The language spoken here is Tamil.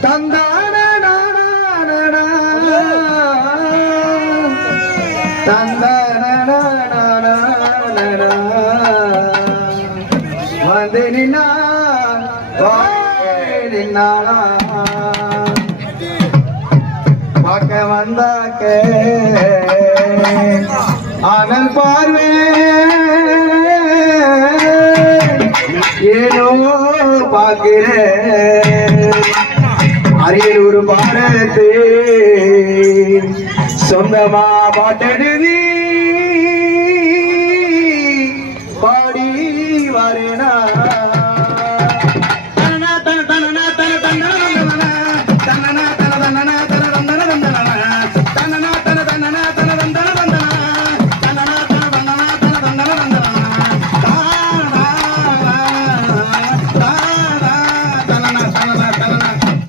தந்தான வந்து நின்னா பார்க்க வந்தாக்க ஆனல் பார்வே ஏனோ பார்க்கிறேன் அரியலூர் பாரத்து சொந்தமா பாட்டு